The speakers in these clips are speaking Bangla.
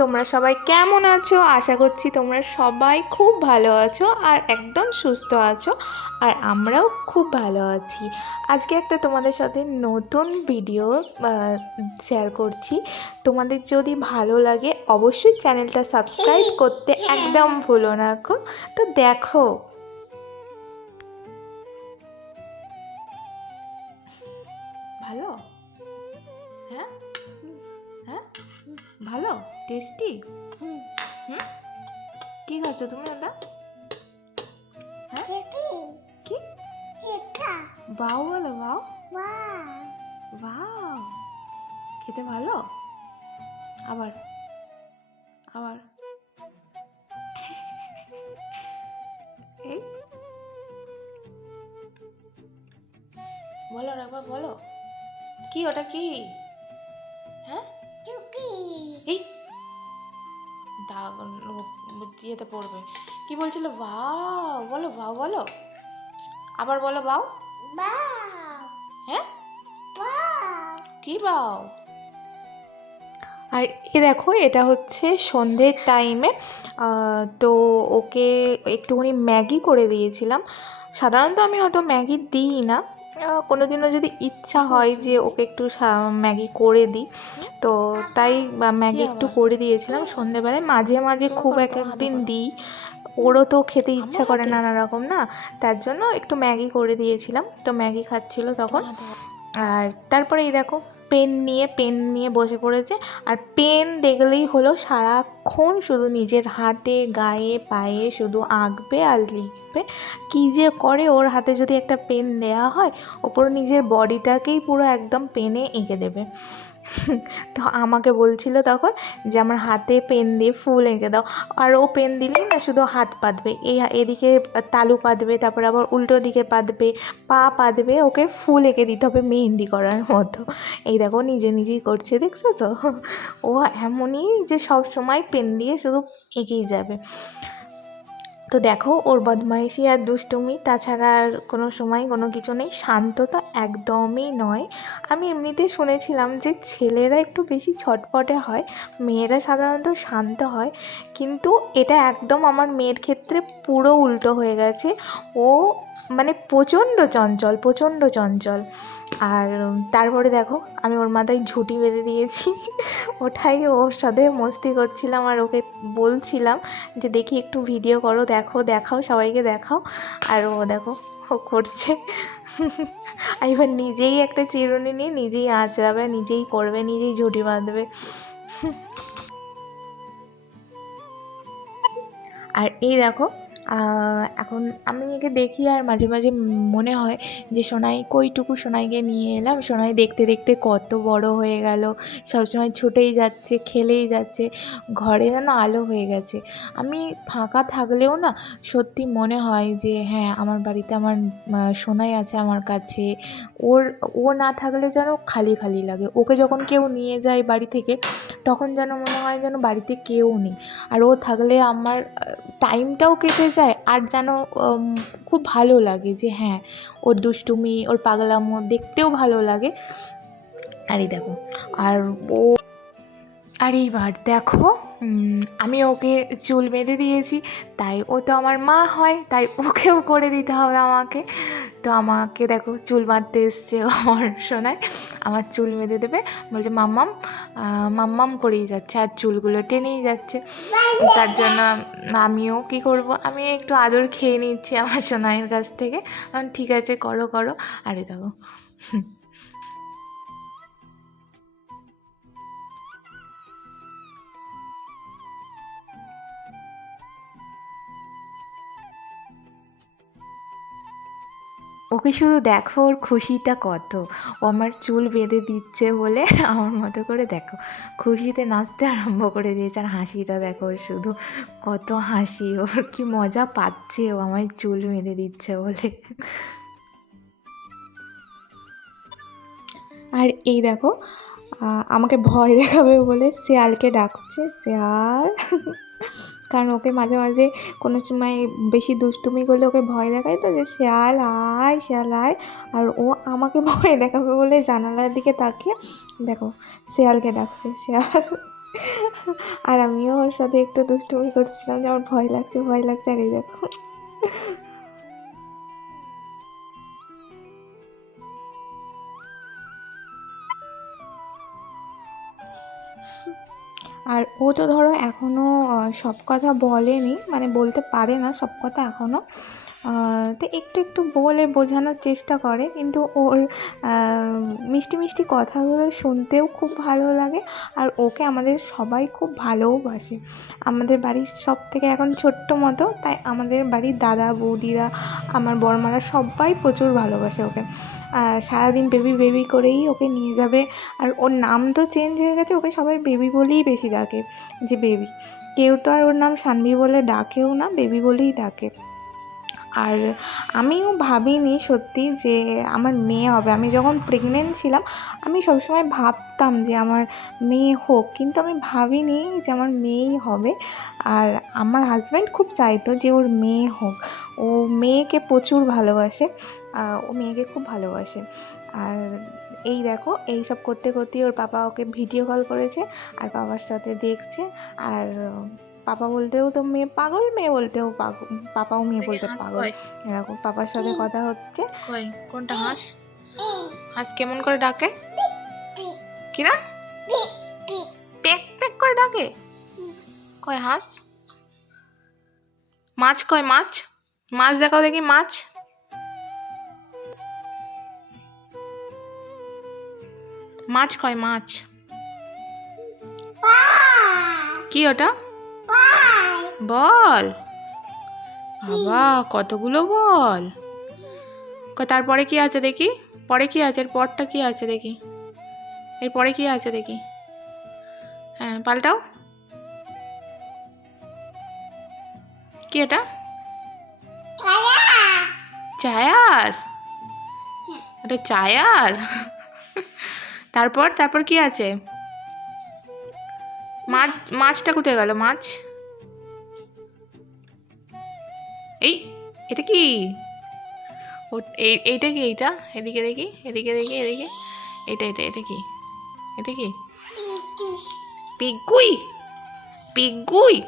তোমরা সবাই কেমন আছো? আশা করছি তোমরা সবাই খুব ভালো আছো আর একদম সুস্থ আছো আর আমরাও খুব ভালো আছি। আজকে একটা তোমাদের সাথে নতুন ভিডিও শেয়ার করছি। তোমাদের যদি ভালো লাগে অবশ্যই চ্যানেলটা সাবস্ক্রাইব করতে একদম ভুলো না। তো দেখো। ভালো? ভালো? টেস্টি হুম। কি খাচ্ছ তুমি ওটা? হ্যাঁ? কি? বাউ বলো বাউ বাউ খেতে ভালো? আবার। আবার। এই। বলো একবার বলো। কি ওটা কি? ইয়েতে পড়বে। কি বলছিল? বাও, বলো বাও, বলো। আবার বলো, বাও। হ্যাঁ? কি বাও? আর এ দেখো, এটা হচ্ছে সন্ধ্যের টাইমে তো ওকে একটুখানি ম্যাগি করে দিয়েছিলাম। সাধারণত আমি হয়তো ম্যাগি দিই না। কোনো দিনও যদি ইচ্ছা হয় যে ওকে একটু ম্যাগি করে দিই। তো তাই ম্যাগি একটু করে দিয়েছিলাম সন্ধেবেলায়। মাঝে মাঝে খুব এক একদিন দিই। ওরও তো খেতে ইচ্ছা করে নানা রকম না? তার জন্য একটু ম্যাগি করে দিয়েছিলাম। তো ম্যাগি খাচ্ছিল তখন। আর তারপরে এই দেখো পেন নিয়ে পেন নিয়ে বসে পড়েছে। আর পেন দেখলেই হলো সারাক্ষণ শুধু নিজের হাতে, গায়ে, পায়ে শুধু আঁকবে আর লিখবে। কী যে করে ওর হাতে যদি একটা পেন দেওয়া হয়, ওপর নিজের বডিটাকেই পুরো একদম পেনে এঁকে দেবে। তো আমাকে বলছিল তখন যে আমার হাতে পেন দিয়ে ফুল এঁকে দাও। আর ও পেন দিলেই না শুধু হাত পাতবে, এই এদিকে তালু পাতবে, তারপর আবার উল্টো দিকে পাতবে, পা পাতবে, ওকে ফুল এঁকে দিতে হবে মেহেন্দি করার মতো। এই দেখো নিজে নিজেই করছে, দেখছ তো? ও এমনই যে সব সময় পেন দিয়ে শুধু এঁকেই যাবে। তো দেখো, ওর বদমাইশি আর দুষ্টুমি, তাছাড়া আর কোনো সময় কোনো কিছু নেই। শান্ত তো একদমই নয়। আমি এমনিতে শুনেছিলাম যে ছেলেরা একটু বেশি ছটপটে হয়, মেয়েরা সাধারণত শান্ত হয়। কিন্তু এটা একদম আমার মেয়ের ক্ষেত্রে পুরো উল্টো হয়ে গেছে। ও মানে প্রচণ্ড চঞ্চল প্রচণ্ড চঞ্চল। আর তারপরে দেখো, আমি ওর মাথায় ঝুঁটি বেঁধে দিয়েছি। ওঠাই ওর সাথে মস্তি করছিলাম আর ওকে বলছিলাম যে, দেখি একটু ভিডিও করো, দেখো, দেখাও, সবাইকে দেখাও। আর ও দেখো, ও করছে। আর এবার নিজেই একটা চিরুনি নিয়ে নিজেই আঁচড়াবে, নিজেই করবে, নিজেই ঝুঁটি বাঁধবে। আর এই দেখো এখন আমি একে দেখি আর মাঝে মাঝে মনে হয় যে সোনাই কইটুকু সোনাইকে নিয়ে এলাম। সোনাই দেখতে দেখতে কত বড় হয়ে গেল। সবসময় ছুটেই যাচ্ছে, খেলেই যাচ্ছে। ঘরে যেন আলো হয়ে গেছে। আমি ফাঁকা থাকলেও না সত্যি মনে হয় যে হ্যাঁ আমার বাড়িতে আমার সোনাই আছে আমার কাছে। ওর, ও না থাকলে যেন খালি খালি লাগে। ওকে যখন কেউ নিয়ে যায় বাড়ি থেকে, তখন যেন মনে হয় যেন বাড়িতে কেউ নেই। আর ও থাকলে আমার টাইমটাও কেটে যায় আর যেন খুব ভালো লাগে যে হ্যাঁ ওর দুষ্টুমি, ওর পাগলামো দেখতেও ভালো লাগে। আর দেখো, আর ও, আর এইবার দেখো আমি ওকে চুল বেঁধে দিয়েছি, তাই ও তো আমার মা হয়, তাই ওকেও করে দিতে হবে আমাকে। তো আমাকে দেখো চুল বাঁধতে এসছে আমার শোনায় আমার চুল বেঁধে দেবে। বলছে, মাম্মাম মাম্মাম করেই যাচ্ছে, আর চুলগুলো টেনেই যাচ্ছে। তার জন্য আমিও কি করব? আমি একটু আদর খেয়ে নিচ্ছি আমার সোনাইয়ের কাছ থেকে। ঠিক আছে, করো করো। আরে দেখো। ওকে শুধু দেখো ওর খুশিটা কত। ও আমার চুল বেঁধে দিচ্ছে বলে আমার মতো করে দেখো। খুশিতে নাচতে আরম্ভ করে দিয়েছে, আর হাসিটা দেখো শুধু। কত হাসি, ওর কি মজা পাচ্ছে ও আমার চুল বেঁধে দিচ্ছে বলে। আর এই দেখো আমাকে ভয় দেখাবে বলে শেয়ালকে ডাকছে, শেয়াল। কারণ ওকে মাঝে মাঝে কোনো সময় বেশি দুষ্টুমি করলে ওকে ভয় দেখায় তো যে, শেয়াল, আয় শেয়াল, আয়। আর ও আমাকে ভয় দেখাবে বলে জানালার দিকে তাকিয়ে দেখো, শেয়ালকে ডাকছে, শেয়াল। আর আমিও ওর সাথে একটু দুষ্টুমি করছিলাম যে, আমার ভয় লাগছে ভয় লাগছে, আর এই দেখো। আর ও তো ধরো এখনও সব কথা বলেনি মানে বলতে পারে না সব কথা এখনও তো একটু একটু বলে বোঝানোর চেষ্টা করে, কিন্তু ওর মিষ্টি মিষ্টি কথাগুলো শুনতেও খুব ভালো লাগে আর ওকে আমাদের সবাই খুব ভালোবাসে। আমাদের বাড়ির সব থেকে এখন ছোট্ট মতো, তাই আমাদের বাড়ির দাদা, বৌদিরা, আমার বড়মারা সবাই প্রচুর ভালোবাসে ওকে। সারাদিন বেবি বেবি করেই ওকে নিয়ে যাবে। আর ওর নাম তো চেঞ্জ হয়ে গেছে, ওকে সবাই বেবি বলেই বেশি ডাকে যে বেবি কেউ তো আর ওর নাম সানভি বলে ডাকেও না বেবি বলেই ডাকে। আর আমিও ভাবিনি সত্যি যে আমার মেয়ে হবে। আমি যখন প্রেগনেন্ট ছিলাম, আমি সবসময় ভাবতাম যে আমার মেয়ে হোক। কিন্তু আমি ভাবিনি যে আমার মেয়েই হবে। আর আমার হাজব্যান্ড খুব চাইতো যে ওর মেয়ে হোক। ও মেয়েকে প্রচুর ভালোবাসে। ও মেয়েকে খুব ভালোবাসে। আর এই দেখো, এই সব করতে করতেই ওর পাপা ওকে ভিডিও কল করেছে আর বাবার সাথে দেখছে। আর পাপা বলতেও তো মেয়ে পাগল মেয়ে বলতেও পাগল পাপাও মেয়ে বলতে পাগল। এরকম পাপার সাথে কথা হচ্ছে। কোনটা হাঁস? হাঁস কেমন করে ডাকে? কিরা? পেক পেক করে ডাকে? কয় হাঁস? মাছ কয় মাছ? মাছ দেখাও দেখি মাছ। মাছ কয় মাছ? কি ওটা? বল। বাবা কতগুলো বল? তারপরে কি আছে দেখি? পরে কি আছে? এর পরটা কি আছে দেখি? এর পরে কি আছে দেখি? হ্যাঁ পাল্টাও। কি এটা? চায়ার এটা চায়ার তারপর তারপর কি আছে? মাছ মাছটা কোথায় গেল? মাছ? এই এটা কি? ও এই এইটা কি এইটা? এদিকে দেখি এদিকে দেখি এদিকে। এটা এটা এটা কি? এটা কি? পিগুই। পিগুই।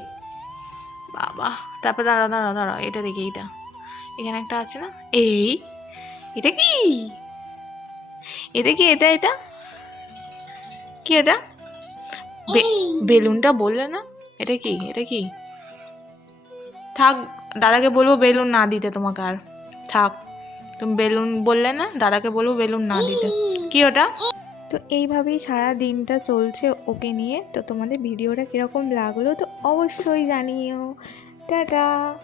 বাবা তারপর দাঁড়া দাঁড়া দাঁড়া এটা দেখি এইটা। এখানে একটা আছে না? এই এটা কি? এটা কি এটা এটা? কি এটা? বে- বেলুনটা বললে না? এটা কি এটা কি? থাক দাদাকে বলব বেলুন না দিতে তোমাকে আর। থাক, তুমি বেলুন বললে না, দাদাকে বলব বেলুন না দিতে। কি ওটা? তো এইভাবেই সারা দিনটা চলছে ওকে নিয়ে। তো তোমাদের ভিডিওটা কীরকম লাগল তো অবশ্যই জানিও। টাটা।